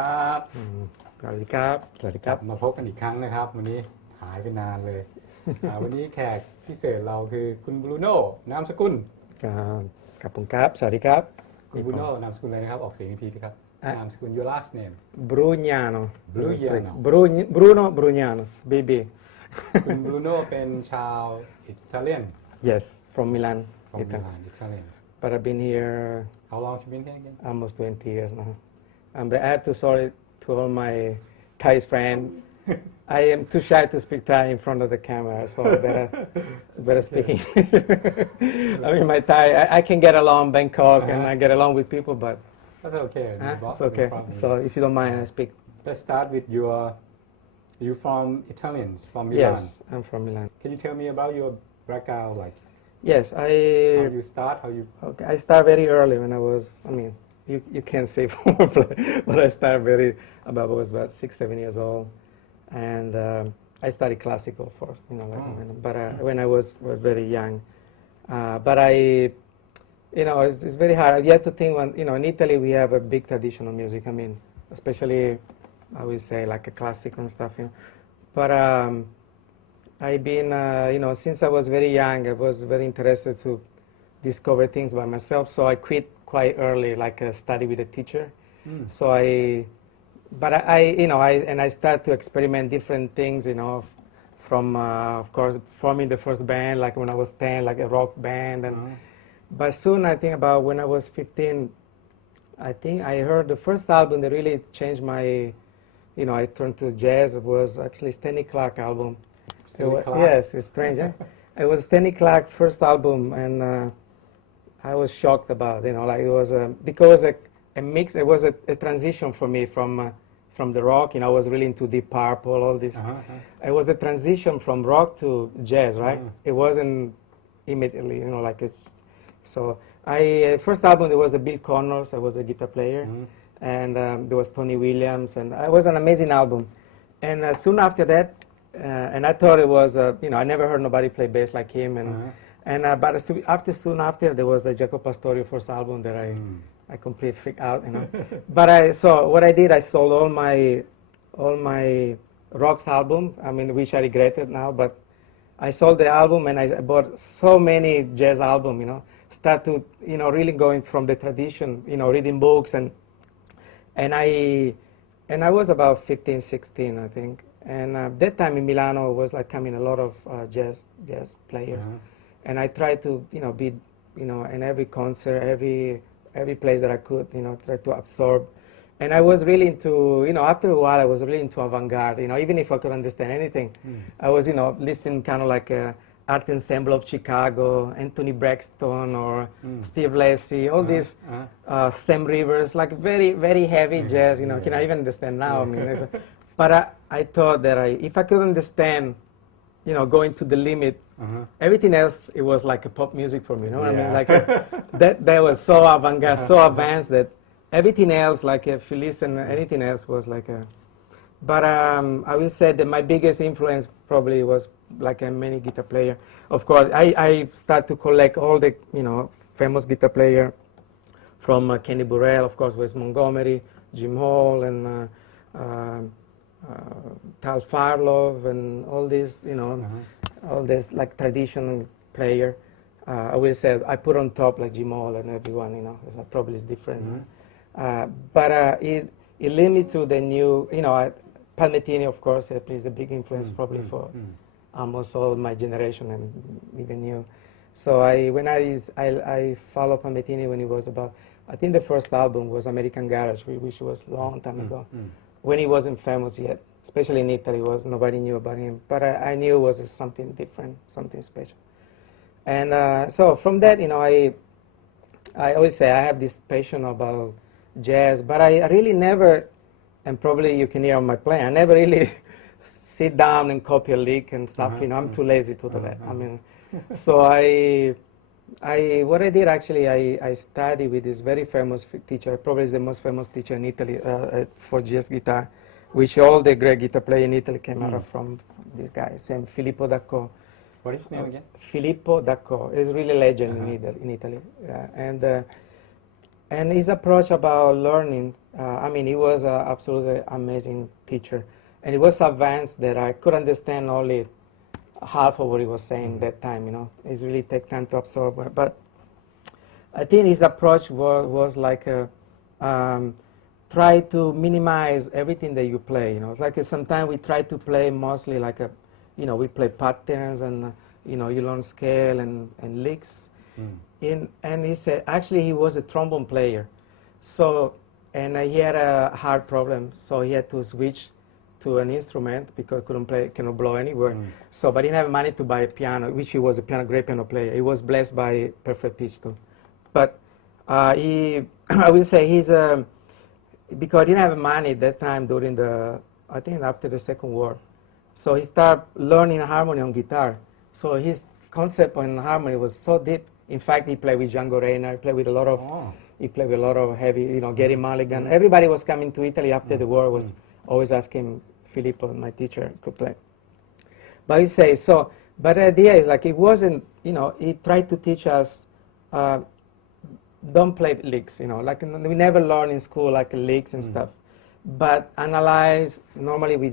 รับสวัสดีครับสวัสดีครับมาพบกันอีกครั้งนะครับวันนี้หายไปนานเลย วันนี้แขกพิเศษเราคือคุณบรูโน่นามสกุลครับผมครับสวัสดีครับคุณบรูโน่นามสกุลอะไรนะครับออกเสียงอีกทีนะครับนามสกุล your last name Brugnano Bruno Brugnano baby คุณบรูโน่เป็นชาวอิตาเลียน yes from Milan from Milan Italian but I've been here how long have you been here again almost 20 years now but I have to sorry to all my Thai friends I am too shy to speak Thai in front of the camera, so better speak English. I mean, my Thai, I can get along Bangkok and I get along with people, but that's okay. It's okay. So if you don't mind, I speak. Let's start with you from Italian, from Milan. Yes, I'm from Milan. Can you tell me about your background, like? Yes, how you start, how you. Okay, I start very early when I was. I mean, you can't say but I started I was about 6-7 years old. And I studied classical first, but when I was very young. But it's very hard. You have to think when, in Italy we have a big tradition of music. I mean, especially, I would say like a classical and stuff, But I've been, since I was very young, I was very interested to discover things by myself. So I quit quite early, like a study with a teacher. So But I start to experiment different things, from, of course, forming the first band, like when I was 10, like a rock band. But soon, I think about when I was 15, I think I heard the first album that really changed my I turned to jazz. It was actually Stanley Clarke album. Stanley Clarke? Yes, it's strange. It was Stanley Clarke's first album, and I was shocked about. Like it was because a mix. It was a transition for me from the rock. I was really into Deep Purple, all this. It was a transition from rock to jazz, right? It wasn't immediately, like it's. So first album there was a Bill Connors. I was a guitar player, and there was Tony Williams, and it was an amazing album. And soon after that, and I thought it was, I never heard nobody play bass like him, and but soon after there was a Jaco Pastorius first album that I completely freaked out, But what I did, I sold all my rocks album. I mean, which I regretted now, but I sold the album and I bought so many jazz album, Start to, really going from the tradition, reading books and I was about 15, 16, I think. And that time in Milano was like coming a lot of jazz players, and I tried to, be, in every concert, every place that I could, try to absorb. And I was really into, after a while, I was really into avant-garde, even if I couldn't understand anything. I was, listening kind of like Art Ensemble of Chicago, Anthony Braxton or Steve Lacy, all these Sam Rivers, like very, very heavy jazz, can I even understand now? I mean, but I thought that if I could understand, going to the limit, everything else, it was like a pop music for me, you know what I mean? Like that was so avant-garde, so advanced that everything else, like if you listen, anything else was like a... But I will say that my biggest influence probably was like a many guitar player. Of course, I started to collect all the, famous guitar player from Kenny Burrell, of course, Wes Montgomery, Jim Hall, and Tal Farlow, and all these, all this like traditional player. I will say I put on top like Jim Hall and everyone, probably is different. But it led me to the new, Palmettini, of course, plays a big influence probably for almost all my generation and even you. So when I followed Palmettini when he was about, I think the first album was American Garage, which was a long time ago, when he wasn't famous yet, especially in Italy, nobody knew about him. But I knew it was something different, something special. And so from that, I always say I have this passion about jazz, but I really never, and probably you can hear on my playing, I never really sit down and copy a lick and stuff, I'm too lazy to do that. I mean, so what I did actually, I studied with this very famous teacher, probably is the most famous teacher in Italy for jazz guitar, which all the great guitar players in Italy came out of from this guy, named Filippo Dacco. What is his name again? Filippo Dacco. He's really a legend in Italy. And his approach about learning, he was an absolutely amazing teacher. And it was so advanced that I could understand only half of what he was saying that time, It's really take time to absorb. But I think his approach was like try to minimize everything that you play, It's like sometimes we try to play mostly like we play patterns and, you learn scale and licks. And he said, actually, he was a trombone player. So, and he had a heart problem, so he had to switch to an instrument because cannot blow anywhere. So, but he didn't have money to buy a piano, which he was a great piano player. He was blessed by perfect pitch too. But I will say because he didn't have money at that time during I think after the Second War. So he started learning harmony on guitar. So his concept on harmony was so deep. In fact, he played with Django Reinhardt, he played with a lot of heavy, Gary Mulligan. Everybody was coming to Italy after the war, was always asking Filippo, my teacher, to play. But he says, but the idea is like, it wasn't, he tried to teach us, don't play licks, like we never learn in school like licks and stuff. But analyze, normally we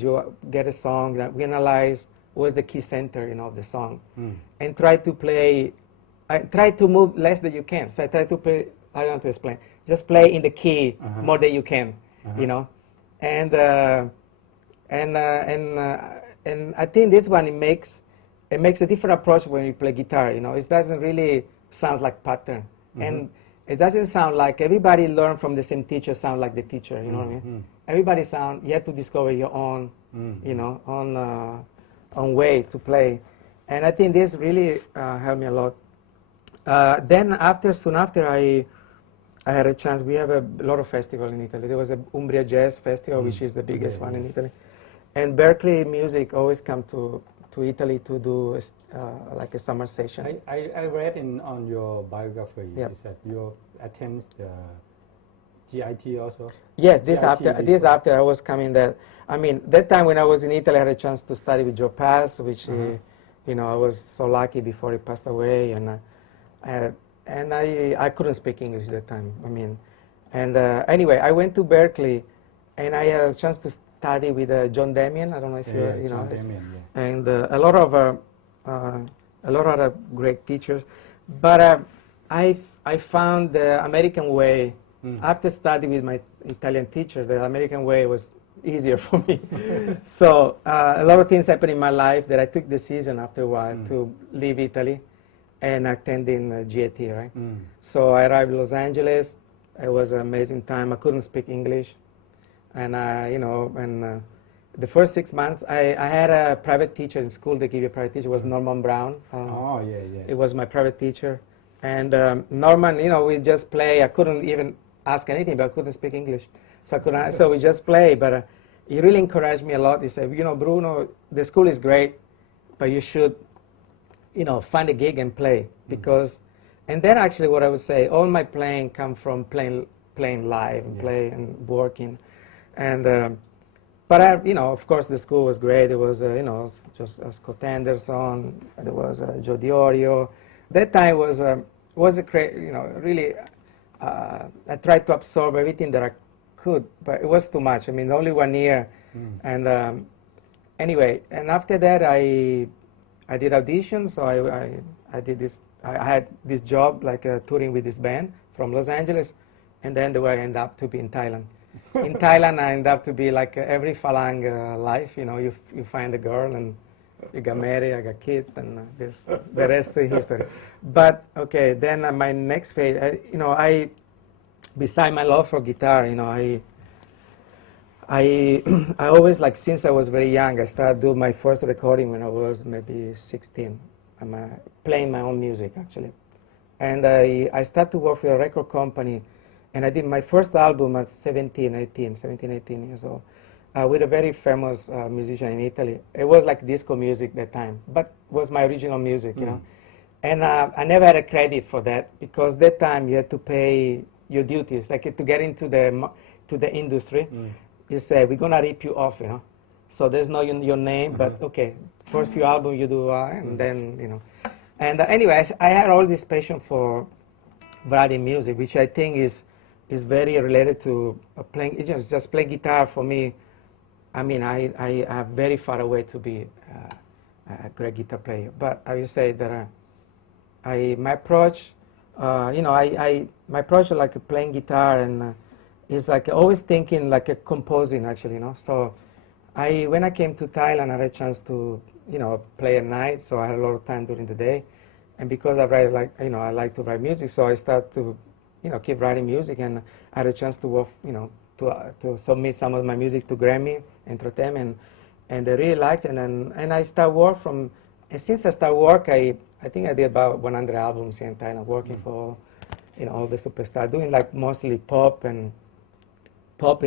get a song, we analyze what's the key center, of the song. And try to play, try to move less than you can. So I try to play, I don't want to explain, just play in the key more than you can, And I think this one, it makes a different approach when you play guitar, It doesn't really sound like pattern. And it doesn't sound like everybody learn from the same teacher sound like the teacher, you know what I mean? Everybody sound, you have to discover your own, you know, own way to play. And I think this really helped me a lot. Then soon after, I had a chance. We have a lot of festivals in Italy. There was a Umbria Jazz Festival, which is the biggest one in Italy. And Berkeley Music always come to Italy to do like a summer session. I read on your biography Yep. is that you attend the GIT also. Yes, GIT after I was coming there. I mean, that time when I was in Italy, I had a chance to study with Joe Pass, which, you know, I was so lucky before he passed away. And I couldn't speak English that time. I mean, and anyway, I went to Berkeley, and I had a chance to study with John Damian. I don't know if you know. John Damian, yeah. And a lot of other great teachers. But I found the American way. After studying with my Italian teacher, the American way was easier for me. So a lot of things happened in my life that I took decision after a while to leave Italy and attend in GAT, right? So I arrived in Los Angeles. It was an amazing time. I couldn't speak English. And, you know, and the first 6 months, I had a private teacher in school. They give you a private teacher. It was Norman Brown. Oh, yeah, yeah. It was my private teacher. And Norman, you know, we just play. I couldn't even ask anything, but I couldn't speak English. So I couldn't, so we just play. But he really encouraged me a lot. He said, you know, Bruno, the school is great, but you should, you know, find a gig and play. Because, and then actually what I would say, all my playing come from playing live and play and working. And, but I, you know, of course the school was great. There was, you know, just Scott Anderson, there was Joe Diorio. That time was a great, you know, really, I tried to absorb everything that I could, but it was too much. I mean, only 1 year. And anyway, and after that I did auditions, so I did this, I had this job like touring with this band from Los Angeles, and then the way I ended up to be in Thailand. In Thailand, I ended up to be like every Falang life, you know, you find a girl and you got married, I got kids, and the rest is history. But okay, then my next phase, you know, beside my love for guitar, you know, I always, like, since I was very young, I started doing my first recording when I was maybe 16. I'm playing my own music, actually. And I started to work for a record company, and I did my first album at 17, 18 years old, with a very famous musician in Italy. It was like disco music that time, but was my original music, you know. And I never had a credit for that, because that time you had to pay your duties, like to get into the industry. You say, we're gonna rip you off, you know. So there's no your name, but okay, first few albums you do, and then, you know. And anyway, I had all this passion for writing music, which I think is very related to playing. You know, just play guitar for me. I mean, I am very far away to be a great guitar player. But I would say that my approach, you know, my approach is like playing guitar, and is like always thinking like a composing, actually, you know. So when I came to Thailand, I had a chance to, you know, play at night, so I had a lot of time during the day. And because I write, like, you know, I like to write music, so I started to, you know, keep writing music, and I had a chance to work, you know, to submit some of my music to Grammy Entertainment, and they really liked it. And I start work from, and since I start work, I think I did about 100 albums here in Thailand, working for, you know, all the superstars, doing like mostly pop in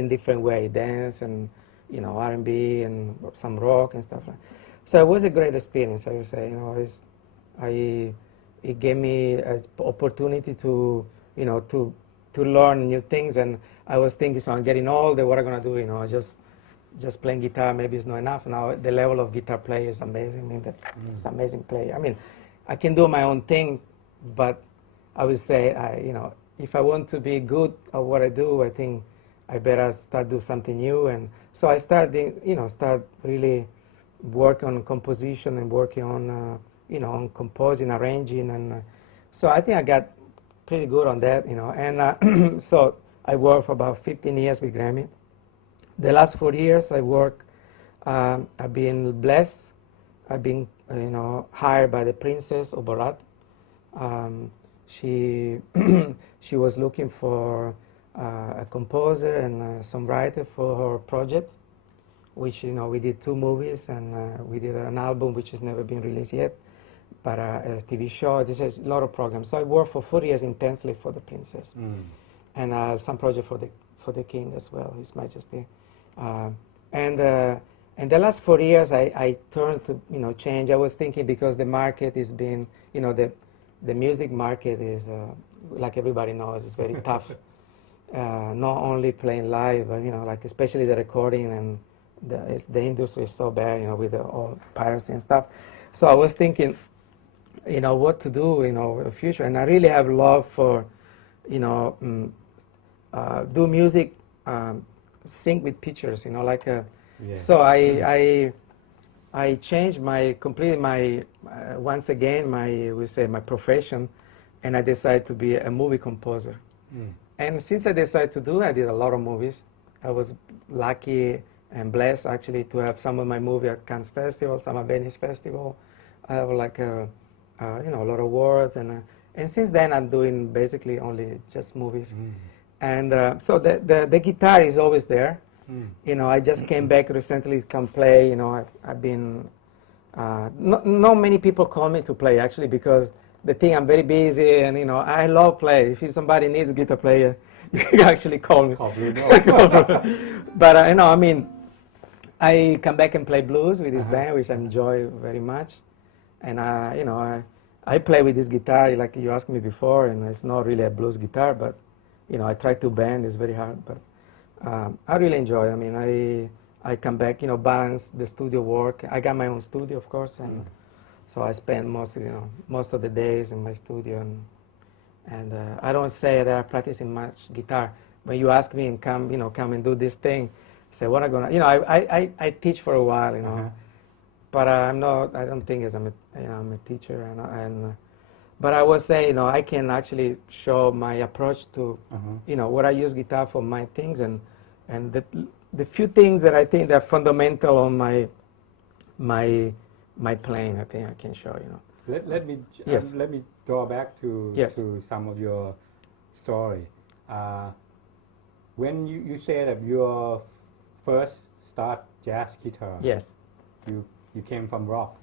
different way, dance and, you know, R&B and some rock and stuff like that. So it was a great experience, I would say. You know, it gave me an opportunity to, you know, to learn new things. And I was thinking, so I'm getting older, what am I gonna do? You know, just playing guitar maybe is not enough. Now the level of guitar player is amazing. I mean, it's amazing player. I mean, I can do my own thing, but I would say, you know, if I want to be good at what I do, I think I better start do something new. And so I started, you know, start really work on composition and working on, you know, on composing, arranging. And so I think I got pretty good on that, you know. And so I worked for about 15 years with Grammy. The last 4 years I work, I've been blessed. I've been, you know, hired by the Princess of Bharat. she she was looking for a composer and a songwriter for her project, which we did 2 movies and we did an album which has never been released yet, but a TV show. This is a lot of programs. So I worked for 4 years intensely for the princess, and some project for the king as well, His Majesty, and the last 4 years I turned to change. I was thinking because the market is being the music market is like everybody knows is very tough. Not only playing live, but like especially the recording and the industry is so bad, with all piracy and stuff. So I was thinking, what to do, in the future. And I really have love for, do music, sing with pictures, like. So I changed completely my once again my profession, and I decided to be a movie composer. And since I decided to do, I did a lot of movies. I was lucky and blessed actually to have some of my movies at Cannes Festival, some at Venice Festival. I have like a lot of awards, and since then I'm doing basically only just movies. And so the guitar is always there. I just came back recently, can play. I've been. Not many people call me to play actually because they think I'm very busy, and I love play. If somebody needs a guitar player, you can actually call me. But I come back and play blues with this band, which I enjoy very much. And I play with this guitar like you asked me before, and it's not really a blues guitar, but I try to bend. It's very hard, but I really enjoy it. I come back, balance the studio work. I got my own studio, of course, and so I spend most of the days in my studio. And I don't say that I'm practicing much guitar. When you ask me and come and do this thing, I say, what am I gonna, I teach for a while, but I'm not. I don't think I'm a teacher, but I was saying, I can actually show my approach to, what I use guitar for my things, and the few things that I think that are fundamental on my playing, I think I can show. Let me Yes. let me draw back to Yes. to some of your story. When you say that your first start jazz guitar, Yes. you came from rock,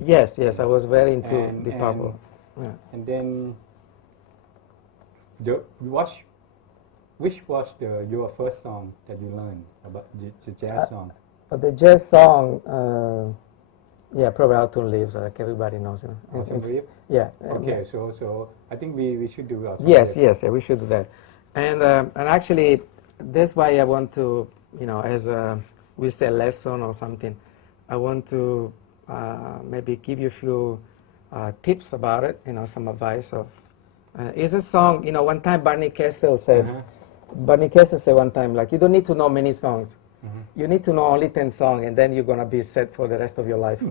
Yes. I was very into And- Deep Purple. Yeah. and then which was your first song that you learned about the jazz song? But the jazz song, probably Autumn Leaves, like everybody knows. Autumn Leaf? Yeah. Okay, so I think we should do Autumn Yes, Leaf. yeah, we should do that. And actually, that's why I want to, as we say lesson or something, I want to maybe give you a few tips about it, some advice of. It's a song, one time Barney Kessel said, one time, like, you don't need to know many songs. You need to know only 10 songs, and then you're going to be set for the rest of your life.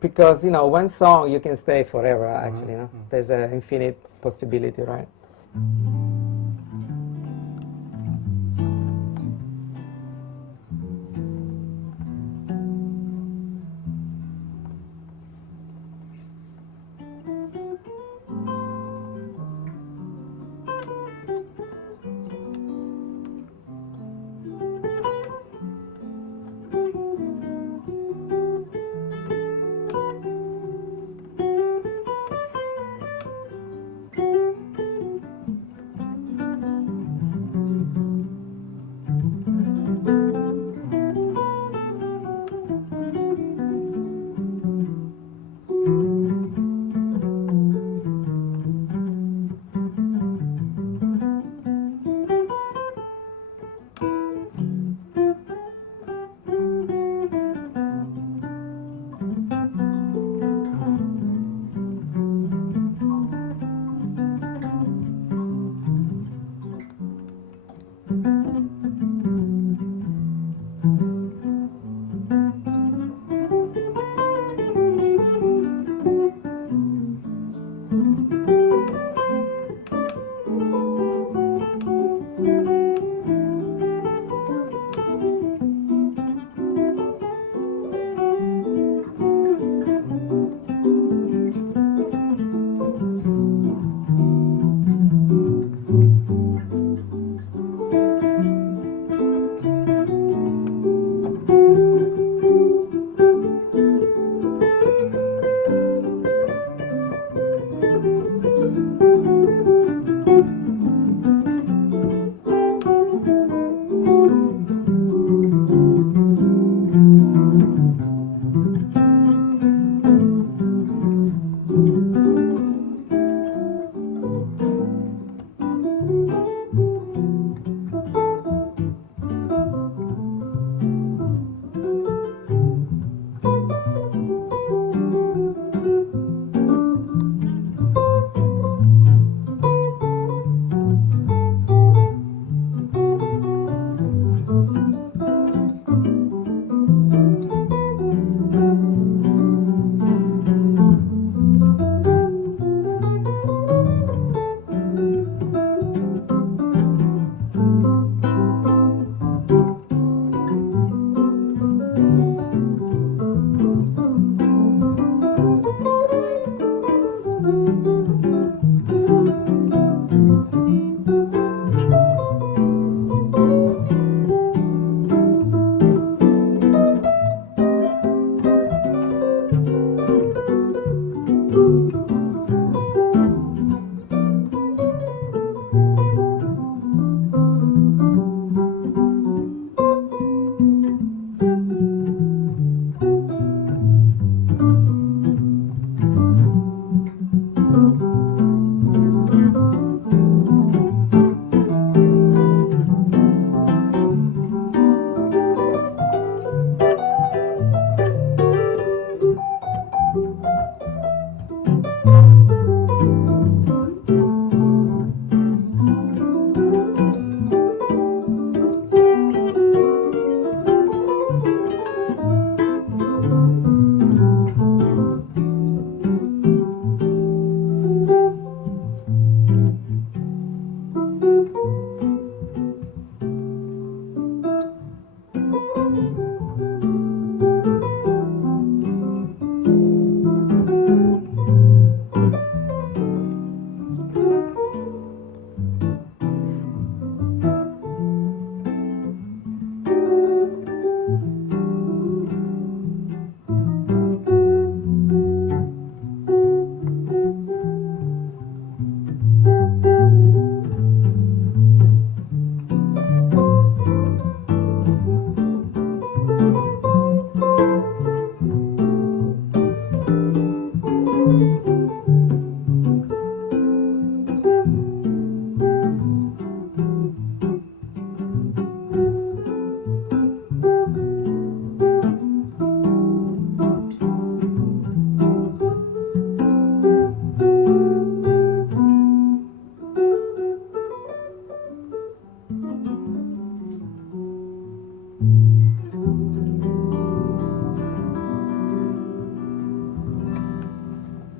Because, one song, you can stay forever, actually. There's an infinite possibility, right?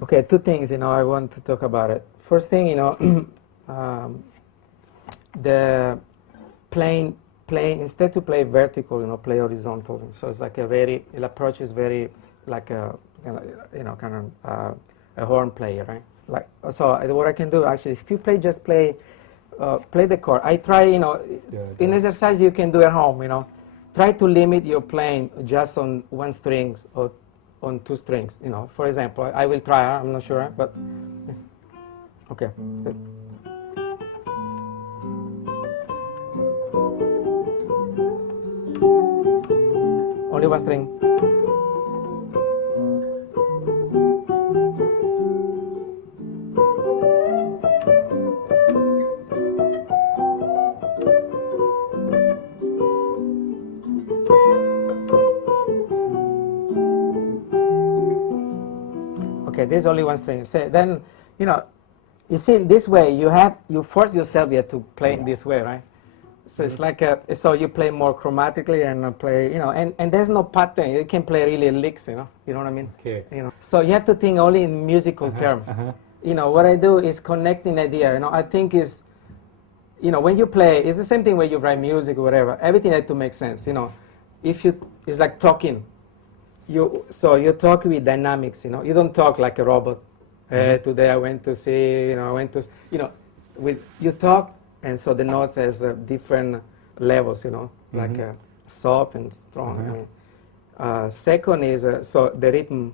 Okay, two things, I want to talk about it. First thing, the playing, instead to play vertical, play horizontal. So it's like the approach is very like a, kind of a horn player, right? Like, so what I can do actually, if you play the chord. I try, in exercise you can do at home, try to limit your playing just on one string or on two strings, For example, I will try, I'm not sure, but, okay. Only one string. Okay, there's only one string. So then, you see, in this way, you force yourself here to play in this way, right? So it's like so you play more chromatically and play, and there's no pattern. You can play really licks, you know what I mean? Okay. So you have to think only in musical terms. What I do is connecting idea. I think is, when you play, it's the same thing when you write music or whatever. Everything has to make sense. It's like talking. You talk with dynamics. You don't talk like a robot. Today I went to see. I went to. You talk. And so the notes has different levels, like soft and strong. Second is so the rhythm.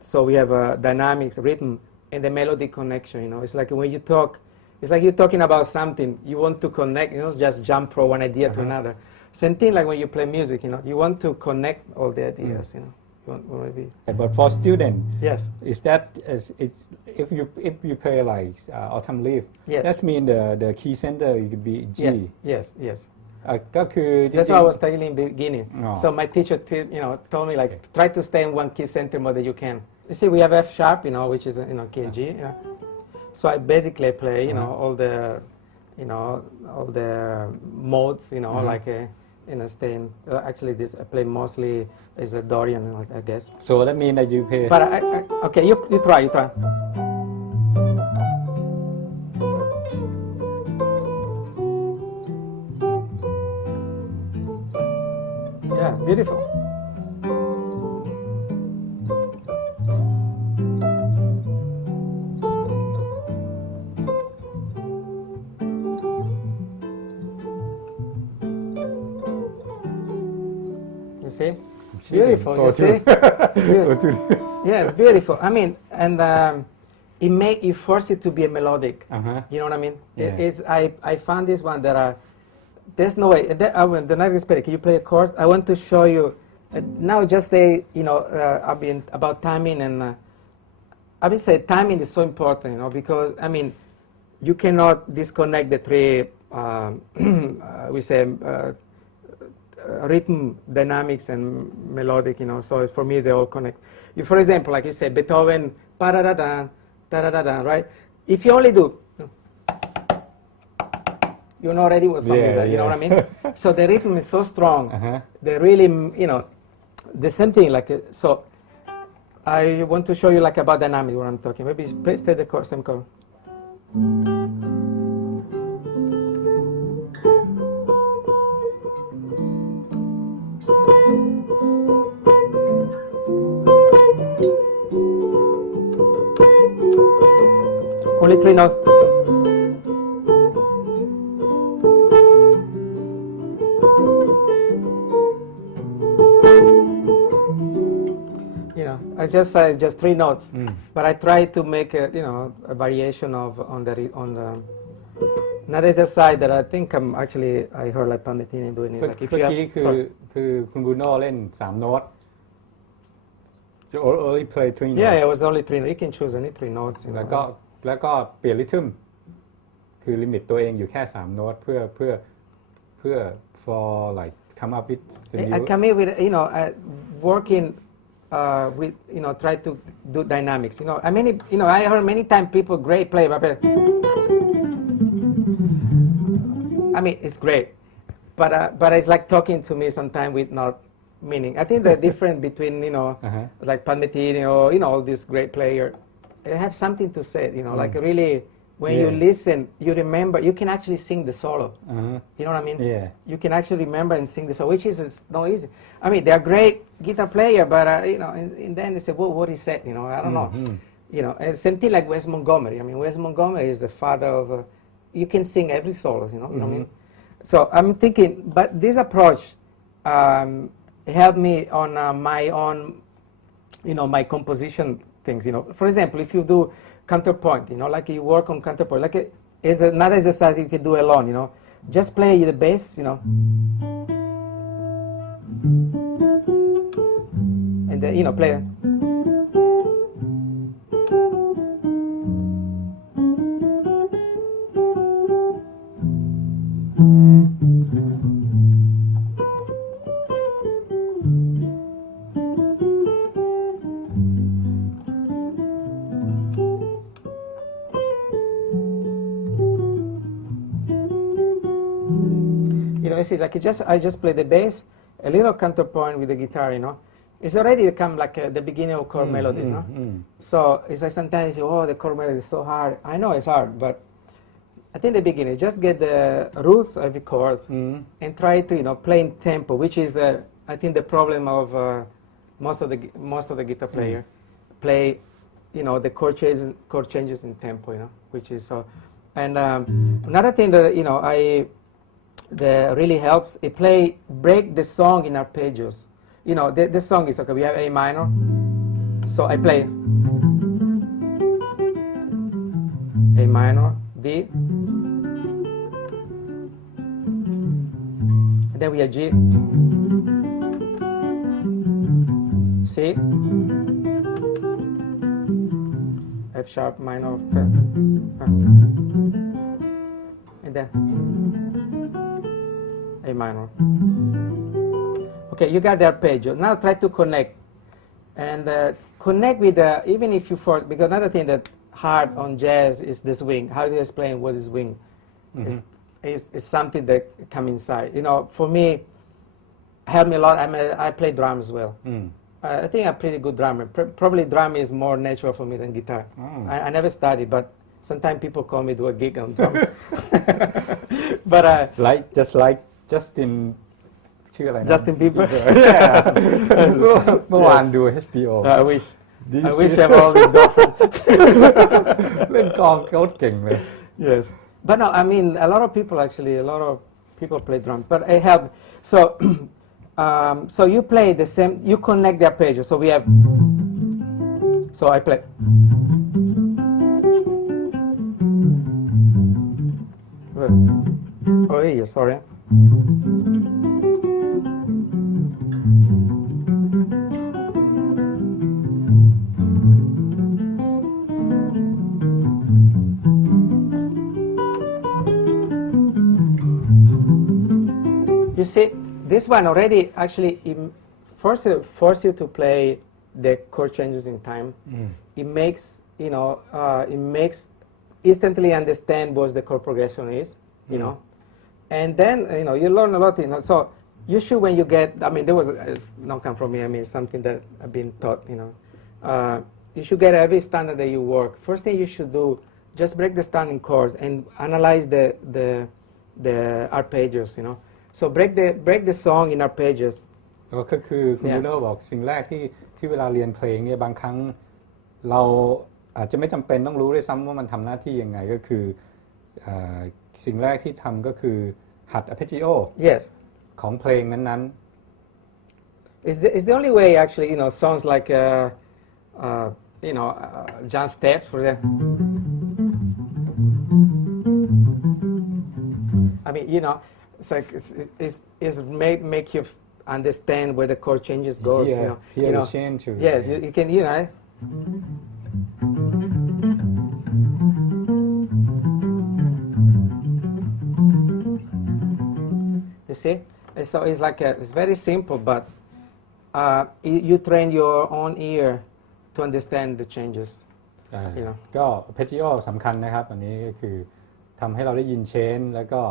So we have dynamics, rhythm, and the melody connection. It's like when you talk, it's like you're talking about something. You want to connect. Just jump from one idea to another. Same thing like when you play music. You want to connect all the ideas. You want to be. But for student, yes, is that if you play like autumn leaf, yes, that means the key center you could be G. Yes. ก็คือ That's what I was telling in the beginning. Oh. So my teacher, told me like try to stay in one key center more than you can. You see, we have F sharp, which is key G. So I basically play, all the modes, like stay in. Actually, this I play mostly is a Dorian, I guess. So that means that you play. But okay, you try. Yeah, beautiful. You see? Beautiful, you see? Yes, beautiful. And it forces it to be a melodic. You know what I mean? Yeah. I found this one that there's no way. The next experience, can you play a chorus? I want to show you. Now just say, about timing and I would say timing is so important, because, you cannot disconnect the three, we say, rhythm, dynamics, and melodic, so for me they all connect. For example, like you say, Beethoven, pa-da-da-da, da-da-da-da, right? If you only do, you know already what song is that, you know what I mean? So the rhythm is so strong, they really, the same thing, like, so I want to show you like about dynamic what I'm talking. Maybe please take the chord, same chord. Only three notes. I just three notes, but I try to make a variation on the another exercise that I think I heard like Panditini doing it. เมื่อกี้คือคุณบรูโน่เล่น3โน้ต You only play 3 notes. Yeah, it was only 3 notes. You can choose any 3 notes. แล้วก็เปลี่ยนริทึมคือลิมิตตัวเองอยู่แค่3โน้ตเพื่อ for like come up with the new. I come in with working with try to do dynamics. I heard many times people great play, but it's great, but it's like talking to me sometimes with not meaning. I think the difference between like Palmettini or all these great players, they have something to say. Like really when you listen, you remember. You can actually sing the solo. You know what I mean? Yeah. You can actually remember and sing the solo, which is not easy. I mean, they are great guitar player, but in the end they say, what he said. I don't know. And same thing like Wes Montgomery. I mean, Wes Montgomery is the father of. You can sing every solo. You know what I mean? So I'm thinking, but this approach helped me on my own, my composition things. For example, if you do counterpoint, like you work on counterpoint, like it's another exercise you can do alone. Just play the bass, and then play. It's like I just play the bass, a little counterpoint with the guitar, It's already become like the beginning of chord melodies, So it's like sometimes you say, oh, the chord melody is so hard. I know it's hard, but I think the beginning, just get the roots of the chords and try to, play in tempo, which is I think the problem of most of the guitar player. Play, the chord changes in tempo, which is so. And another thing that that really helps, break the song in arpeggios. The song is okay. We have A minor, so I play A minor, D, and then we have G, C, F sharp minor, and then A minor. Okay, you got the arpeggio. Now try to connect. And connect with even if you force, because another thing that hard on jazz is the swing. How do you explain what is swing? It's something that come inside. For me, helped me a lot. I play drums as well. I think I'm a pretty good drummer. Probably drum is more natural for me than guitar. I never studied, but sometimes people call me to a gig on drum. But just like Justin ชื่ออะไรนะ Justin Bieber. เมื่อวานดู HBO I wish I have all these girlfriends. เล่นกลองเขาเก่งเลย Yes. But no, I mean, a lot of people play drums. But it helped. So you play the same, you connect the arpeggio. So we have, so I play. Oh, yeah, sorry. You see, this one already actually force you to play the chord changes in time. It makes instantly understand what the chord progression is, and then you learn a lot. So you should, when you get, I mean, it's not come from me. I mean, it's something that I've been taught. You should get every standard that you work. First thing you should do, just break the standing chords and analyze the arpeggios. So break the song in arpeggios. ก็คือคุณวิโรจน์บอกสิ่งแรกที่เวลาเรียนเพลงเนี่ยบางครั้งเราอาจจะไม่จำเป็นต้องรู้ด้วยซ้ำว่ามันทำหน้าที่ยังไงก็คือสิ่งแรกที่ทำก็คือหัด arpeggio Yes. ของเพลงนั้นๆ It's the only way actually, songs like John Steps, for example. I mean, it's like it's make you understand where the chord changes goes. Hear the change too. Yes, you can. You see, and so it's like it's very simple, but you train your own ear to understand the changes. ก็ arpeggio สำคัญนะครับอันนี้ก็คือทำให้เราได้ยินเชนแล้วก็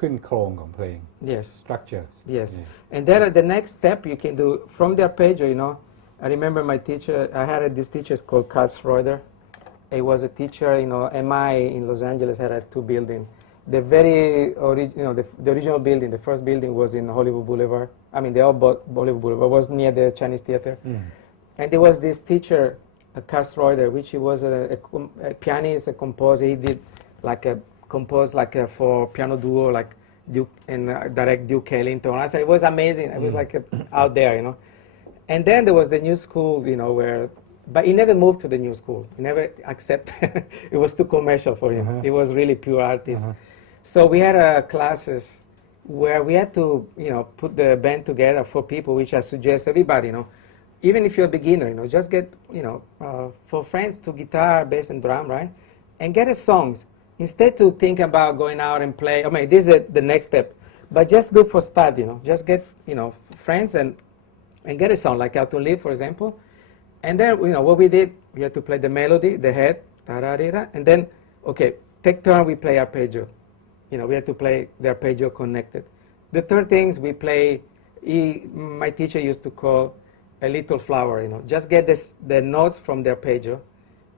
ขึ้นโครงของเพลง Yes. structure Yes. Yeah. And then the next step you can do from the arpeggio, you know. I remember my teacher, I had this teacher called Carl Schroeder. He was a teacher, you know, MI in Los Angeles had two buildings. The very, the original building, the first building was in Hollywood Boulevard. I mean, they all bought Hollywood Boulevard, was near the Chinese Theater. And there was this teacher, Carl Schroeder, which he was a pianist, a composer. He did composed for piano duo, like Duke and direct Duke Ellington. I said it was amazing. It was like out there, you know. And then there was the new school, you know, but he never moved to the new school. He never accepted. It was too commercial for him. He was really pure artist. So we had classes where we had to, you know, put the band together for people, which I suggest everybody, you know, even if you're a beginner, you know, just get, you know, for friends to guitar, bass, and drum, right? And get a songs. Instead to think about going out and play, I mean, this is the next step. But just do for start, you know, just get, you know, friends and get a song, like How to Live, for example. And then, you know, what we did, we had to play the melody, the head, and then, okay, take turn, we play arpeggio. You know, we had to play the arpeggio connected. The third things we play, my teacher used to call a little flower, you know, just get the notes from the arpeggio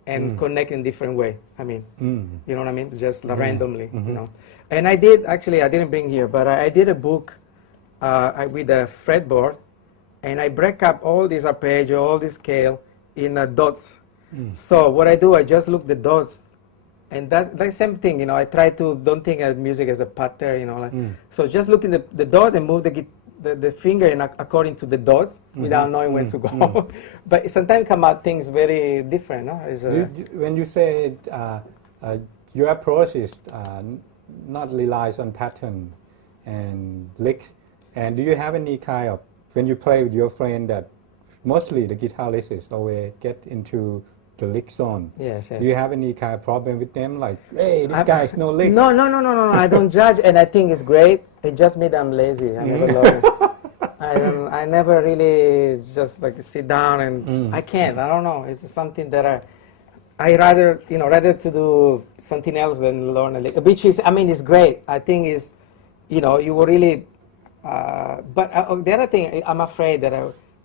and connect in different way. I mean, you know what I mean? Just randomly, you know. And I did, actually, I didn't bring here, but I did a book with a fretboard, and I break up all this arpeggio, all this scale in dots. So what I do, I just look the dots, and that's the same thing, you know. I try to don't think of music as a pattern, you know. Like, so just look in the dots and move the finger in according to the dots without knowing when to go. But sometimes come out things very different, no? When you say your approach is not relies on pattern and lick, and do you have any kind of, when you play with your friend, that mostly the guitarist is always get into the lick zone? Yes, yes. Do you have any kind of problem with them, like, hey, this guy's no lick? No. I don't judge, and I think it's great. It just made I'm lazy. I never learned. I never really just like sit down and I can't. I don't know. It's something that I rather to do something else than learn a lick, which is, I mean, it's great. I think is, you know, you will really. But the other thing, I'm afraid that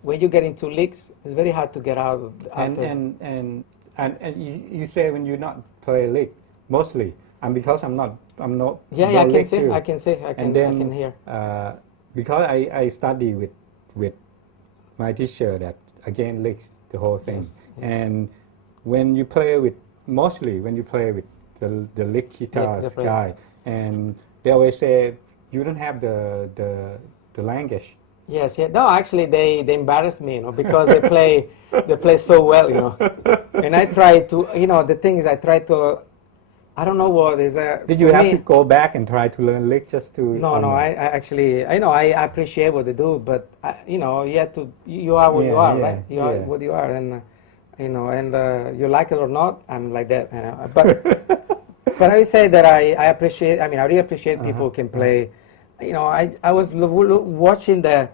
when you get into licks, it's very hard to get out. And you say when you not play lick mostly, and because I'm not. Yeah, no I can lick see. too. I can see. I can hear. Because I study with my teacher that again licks the whole thing, and when you play with the lick guitars guy, and they always say you don't have the language. Yes, yeah. No, actually, they embarrass me, you know, because they play so well, you know. And I try to, you know, the thing is, I don't know what is. Did you have to go back and try to learn lick just to? No. I actually, I appreciate what they do, but you know, you have to. You are what you are, right? You are what you are, and you know, and you like it or not, I'm like that, you know. But I say that I appreciate. I mean, I really appreciate people who can play. You know, I was watching the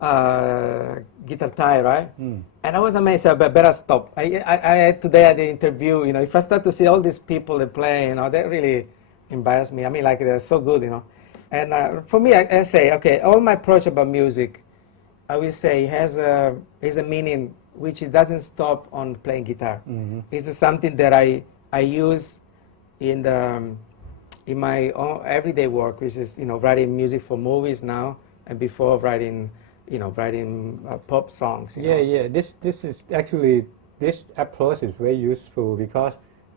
guitar tie, right? And I was amazed. I better stop. Today at the interview, you know, if I start to see all these people that play, you know, that really embarrass me. I mean, like they're so good, you know. And for me, I say, okay, all my approach about music, I will say has a meaning which doesn't stop on playing guitar. It's something that I use in my own everyday work, which is, you know, writing music for movies now, and before writing pop songs. Yeah. This is actually, this approach is very useful because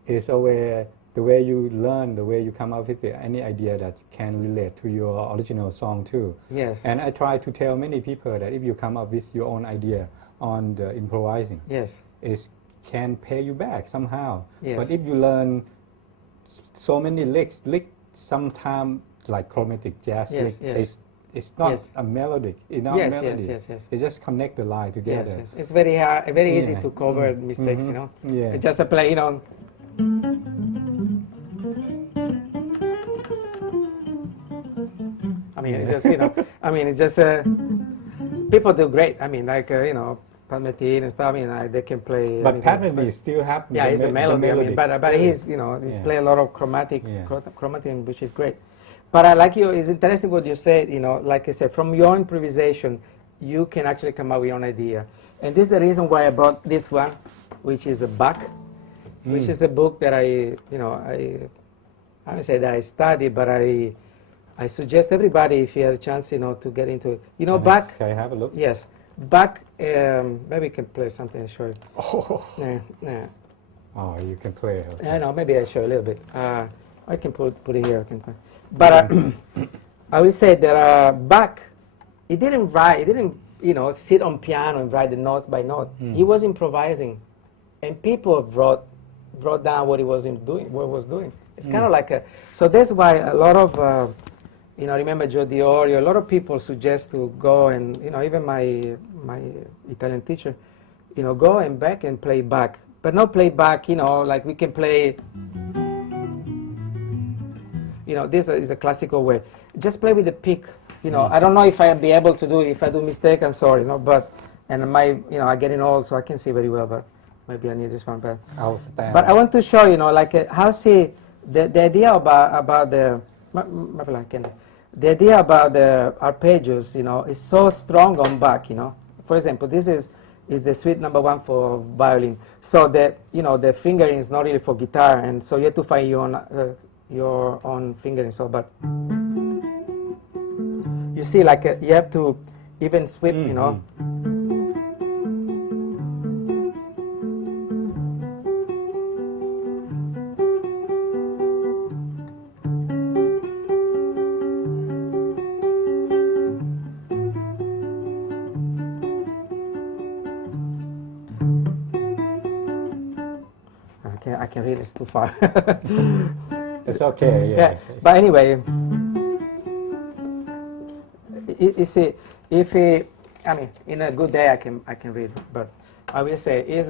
it's the way you learn, the way you come up with any idea that can relate to your original song too. Yes. And I try to tell many people that if you come up with your own idea on the improvising, Yes. it can pay you back somehow. Yes. But if you learn so many licks sometimes like chromatic jazz Yes, lick, yes. it's not Yes. a melody. It's not melody. Yes. It just connect the line together. Yes. It's very hard, very easy to cover mistakes, you know. Yeah. It's just a play, you know. I mean, it's just, you know, it's just people do great. I mean, like you know, Palmetin and stuff. I mean, they can play. But Patman still have it's a melody. I mean, but he's, you know, he's play a lot of chromatic, Yeah. chromatin, which is great. But I like you. It's interesting what you said. You know, like I said, from your improvisation, you can actually come up with your own idea. And this is the reason why I brought this one, which is a Bach, which is a book that I would say that I study, but I suggest everybody, if you have a chance, to get into it. You know, Bach. Can I have a look? Yes, Bach. Maybe we can play something and show you. Oh, Yeah. oh, you can play. Okay. I know. Maybe I show a little bit. I can put it here. I can play. But I would say that Bach, he didn't write. He didn't, sit on piano and write the notes by note. He was improvising, and people wrote down what he was doing. It's kind of like so that's why a lot of, remember Joe Diorio, a lot of people suggest to go and, even my Italian teacher, go and back and play Bach. But not play Bach, like we can play, this is a classical way. Just play with the pick. I don't know if I'll be able to do it. If I do mistake, I'm sorry, but, and I'm getting old, so I can see very well, but maybe I need this one better. I'll stand. But I want to show, how see the idea about the idea about the arpeggios, is so strong on Bach, For example, this is the suite number 1 for violin. So the fingering is not really for guitar, and so you have to find your own fingering. So, but you see, you have to even sweep, I can read this too far. It's okay. Yeah. But anyway, you see, in a good day I can read. But I will say you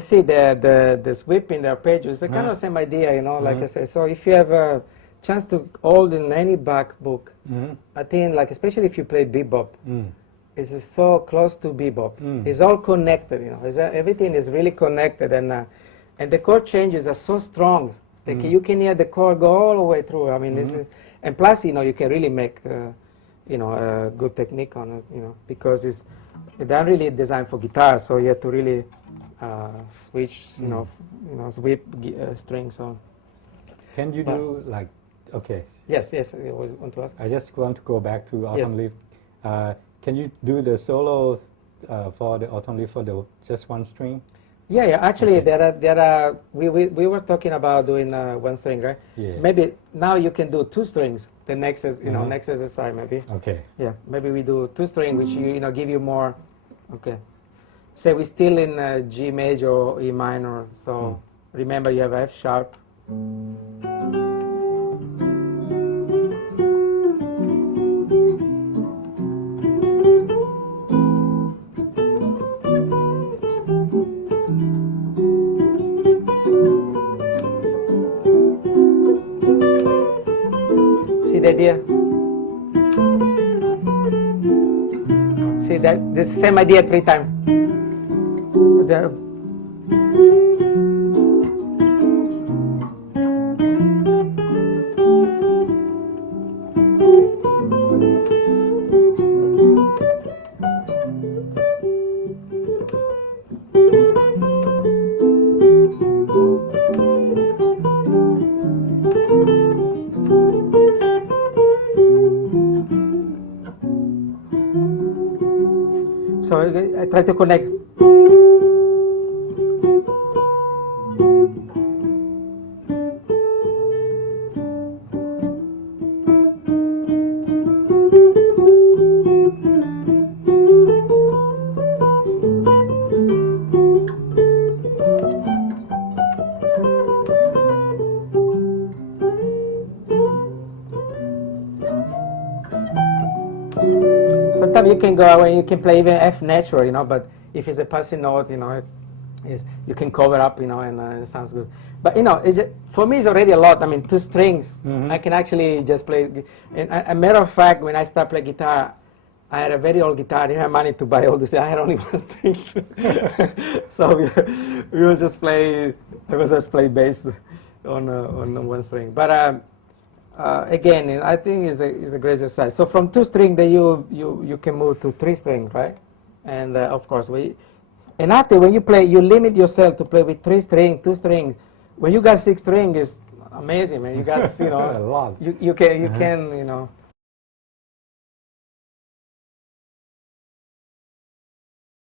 see the sweep in the arpeggios. It's kind of the same idea, like I say. So if you have a chance to hold in any Bach book, I think, especially if you play bebop. It's just so close to bebop. It's all connected, everything is really connected, and the chord changes are so strong. You can hear the chord go all the way through. And plus, you can really make, a good technique on it, because it's not really designed for guitar, so you have to really switch, sweep strings on. Can you do okay? Yes, I want to ask. I just want to go back to Autumn Leaf. Can you do the solo for the Autumn Leaf for just one string? Yeah. Actually, Okay. there are. We were talking about doing one string, right? Yeah. Maybe now you can do 2 strings. The next is, next exercise maybe. Okay. Yeah. Maybe we do 2 string, which give you more. Okay. Say we're still in G major or E minor. So remember, you have F sharp. See the idea? See that the same idea 3 times. So I try to connect. Sometimes you can go and you can play even F natural, but if it's a passing note, you can cover up, and it sounds good. But, for me, it's already a lot. 2 strings. I can actually just play. And a matter of fact, when I started playing guitar, I had a very old guitar. I didn't have money to buy all this. I had only 1 string. So we would just play, I was just play bass on 1 string. But again, I think is a great exercise. So from 2 string, then you can move to 3 string, right? And of course, and after when you play, you limit yourself to play with 3 string, 2 string. When you got 6 string, it's amazing, man. You got a lot. You can